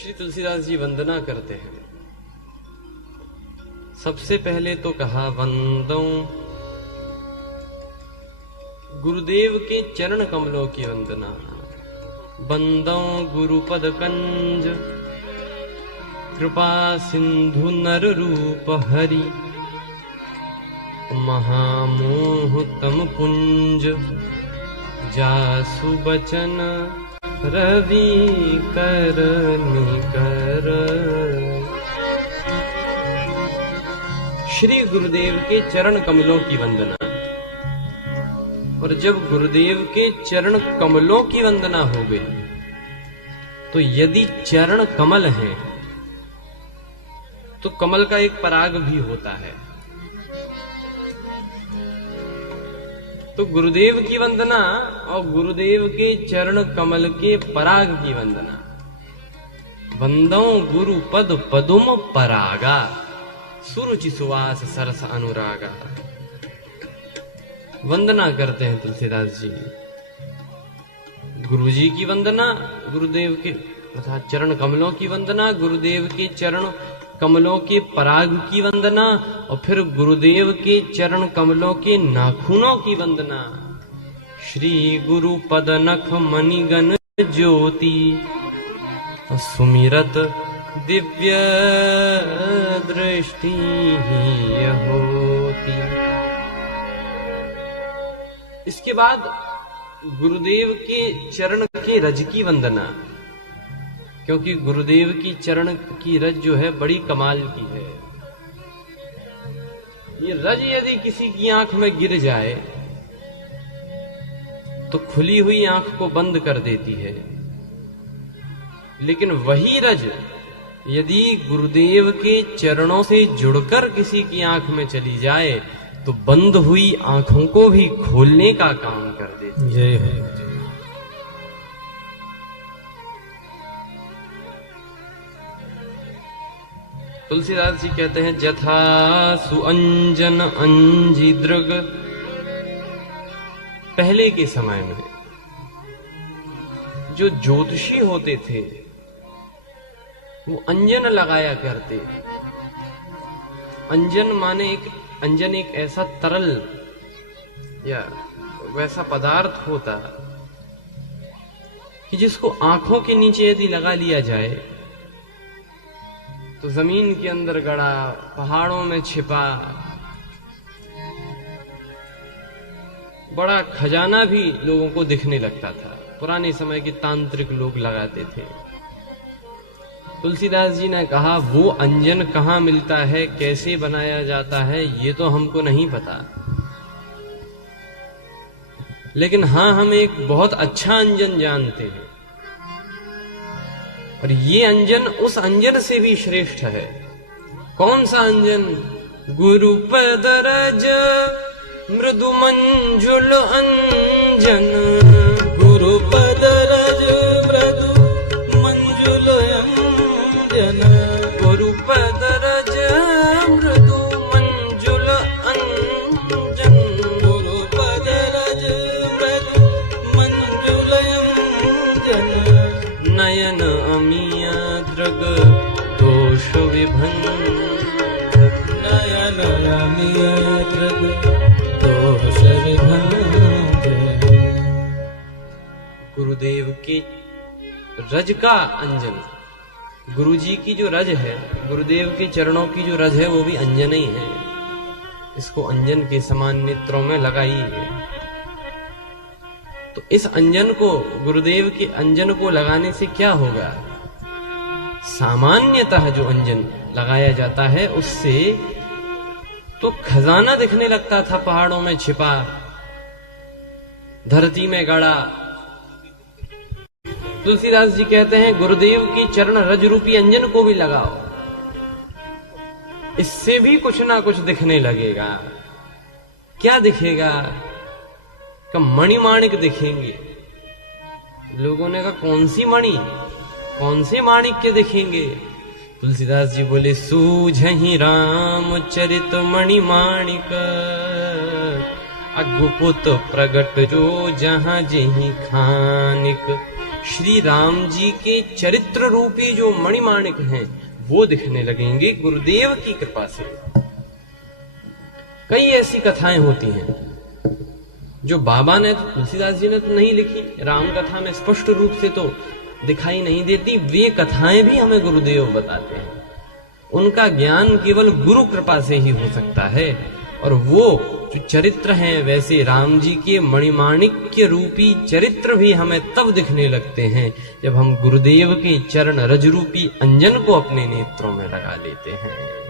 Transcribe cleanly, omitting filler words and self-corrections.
श्री तुलसीदास जी वंदना करते हैं। सबसे पहले तो कहा वंदो गुरुदेव के चरण कमलों की वंदना। वंदो गुरुपद कंज कृपा सिंधु नर रूप हरि महामोह तम पुंज जासु बचन रवि कर निकर। श्री गुरुदेव के चरण कमलों की वंदना। और जब गुरुदेव के चरण कमलों की वंदना हो गई तो यदि चरण कमल है तो कमल का एक पराग भी होता है। तो गुरुदेव की वंदना और गुरुदेव के चरण कमल के पराग की वंदना। वंदो गुरु पद पदुम परागा सुरुचि सुवास सरस अनुरागा। वंदना करते हैं तुलसीदास जी। गुरु जी की वंदना, गुरुदेव के अर्थात चरण कमलों की वंदना, गुरुदेव के चरण कमलों के पराग की वंदना और फिर गुरुदेव के चरण कमलों के नाखूनों की वंदना। श्री गुरु पद नख मणिगण ज्योति सुमिरत दिव्य दृष्टि होती। इसके बाद गुरुदेव के चरण के रज की वंदना, क्योंकि गुरुदेव की चरण की रज जो है बड़ी कमाल की है। ये रज यदि किसी की आंख में गिर जाए तो खुली हुई आंख को बंद कर देती है, लेकिन वही रज यदि गुरुदेव के चरणों से जुड़कर किसी की आंख में चली जाए तो बंद हुई आंखों को भी खोलने का काम कर देती है। तुलसीदास जी कहते हैं जथा सुअंजन अंजी दृग। पहले के समय में जो ज्योतिषी होते थे वो अंजन लगाया करते। अंजन माने अंजन एक ऐसा तरल या वैसा पदार्थ होता कि जिसको आंखों के नीचे यदि लगा लिया जाए तो जमीन के अंदर गड़ा, पहाड़ों में छिपा बड़ा खजाना भी लोगों को दिखने लगता था। पुराने समय के तांत्रिक लोग लगाते थे। तुलसीदास जी ने कहा वो अंजन कहाँ मिलता है, कैसे बनाया जाता है, ये तो हमको नहीं पता, लेकिन हाँ हम एक बहुत अच्छा अंजन जानते हैं और ये अंजन उस अंजन से भी श्रेष्ठ है। कौन सा अंजन? गुरुपद रज मृदु मंजुल अंजन। गुरुपद रज मृदु मंजुल अंजन। गुरुपद रज मृदु मंजुल अंजन। गुरुपद रज मृदु मंजुल अंजन। नयन अमिया दृग दोष विभन। नयन अमिया दृग दोष विभन। गुरुदेव के रज का अंजन, गुरु जी की जो रज है, गुरुदेव के चरणों की जो रज है वो भी अंजन ही है। इसको अंजन के समान नेत्रों में लगाई है। तो इस अंजन को, गुरुदेव के अंजन को लगाने से क्या होगा? सामान्यतः जो अंजन लगाया जाता है उससे तो खजाना दिखने लगता था, पहाड़ों में छिपा, धरती में गड़ा। तुलसीदास जी कहते हैं गुरुदेव की चरण रज रूपी अंजन को भी लगाओ, इससे भी कुछ ना कुछ दिखने लगेगा। क्या दिखेगा? का मणिमाणिक दिखेंगे। लोगों ने कहा कौन सी मणि, कौन से माणिक्य दिखेंगे? तुलसीदास जी बोले सूझहि राम चरित मणिमाणिक अगुपुत प्रगट जो जहां जेहि खानिक। श्री राम जी के चरित्र रूपी जो मणिमाणिक हैं वो दिखने लगेंगे गुरुदेव की कृपा से। कई ऐसी कथाएं होती हैं जो बाबा ने तो, तुलसीदास जी ने तो नहीं लिखी, राम कथा में स्पष्ट रूप से तो दिखाई नहीं देती, वे कथाएं भी हमें गुरुदेव बताते हैं। उनका ज्ञान केवल गुरु कृपा से ही हो सकता है। और वो जो चरित्र हैं वैसे राम जी के मणिमाणिक्य रूपी चरित्र भी हमें तब दिखने लगते हैं जब हम गुरुदेव के चरण रज रूपी अंजन को अपने नेत्रों में लगा लेते हैं।